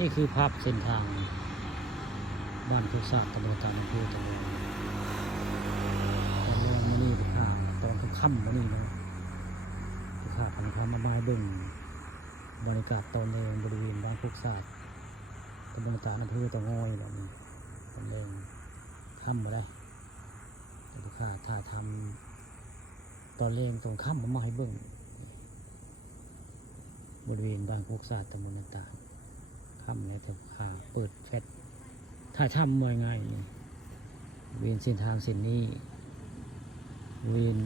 นี่คือภาพเส้นทางบ้านโคกสากตำบลตาลอำเภอตะโกตอนแรกมานี่ลูกค้าตอนค่ำๆมานี่เนาะลูกค้าพามาบายเบิ่งบรรยากาศตอนแรงบริเวณบ้านโคกสากตำบลตาลอำเภอตะงอยแบบนี้ตอนแรงค่ำมาได้ลูกค้าถ้าทำตอนแรงตรงค่ำมาให้เบิ่งบริเวณบ้านโคกสากตำบลตาลค่ำแล้วแต่ลูกค้าเปิดแฟลชถ้าทำว่าง่ายเวียนเส้นทางเส้นนี้เวียน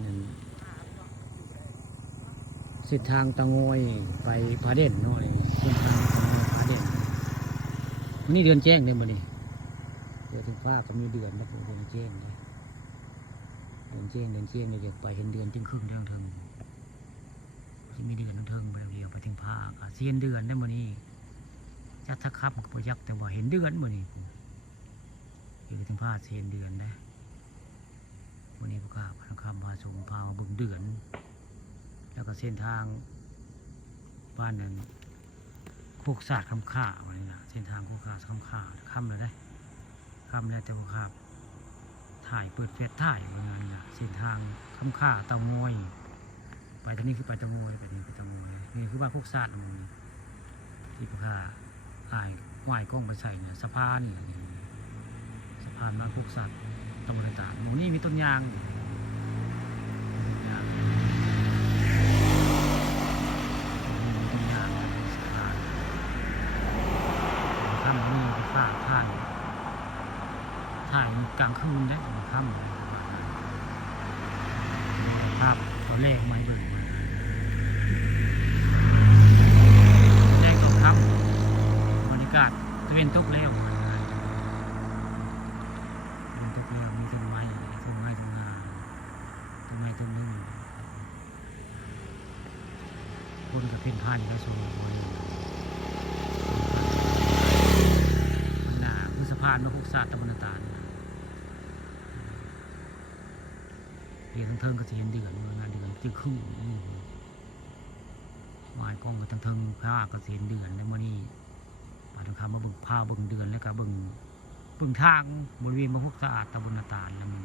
เส้นทางตะงอยไปผาเด่นเนาะเส้นทางตะงอยผาเด่นนี่เดือนแจ้งเนี่ยมันนี่เดี๋ยวถึงฟ้าก็มีเดือนนะเดือนแจ้งเลยเดือนแจ้งเนี่ยเดี๋ยวไปเห็นเดือนจึงครึ่งทางเทิงที่มีเดือนทางเทิงไปเดียวไปถึงฟ้าก็เสียนเดือนเนี่ยมันนี่จัดทักคับก็ยักแต่ว่าเห็นเดือนมันนี่อยู่ถึงผ้าเซนเดือนนะวันนี้พวกข้าพนักคำพาชมพามาบึงเดือน แล้วก็เส้นทางบ้านนั้นโคกศาสตร์คำข่าวันนี้นะเส้นทางโคกศาสตร์คำข่าค่ำเลยได้ค่ำแล้วแต่พวกข้าถ่ายเปิดเฟซถ่ายวันนั้นนะเส้นทางคำข่าเตางอยไปทางนี้คือไปเตางอยไปนี่ไปเตางอยนี่คือบ้านโคกศาสตร์มันที่พวกข้าถ่ายไหวกล้องไปใส่เนี่ยสะพานนี่ผ่านมาพวกสัตว์ตำบลต่างๆหมู่นี่มีต้นยางค่ำนี่ไปฟ้าถ่ายกลางคืนได้ค่ำภาพตอนแรกไม่เบิ่งมาแรกตกค่ำบรรยากาศตะเวนตกแล้วมีต้นไม้ต้นงาต้นนึงคนกับเพ่นพ่านอยู่แล้วส่วนวันมันหนาคือสะพานนกพวกศาสตร์ตะวันตาเรียนทั้งเทิงก็จะเห็นเดือนงานเดือนจึงขึ้นวายกล้องกับทั้งเทิงผ้าก็จะเห็นเดือนแล้วมานี่ปาทองคำมาบึงผ้าบึงเดือนแล้วก็บึงทางบริเวณพวกศาสตร์ตะวันตาแล้วมัน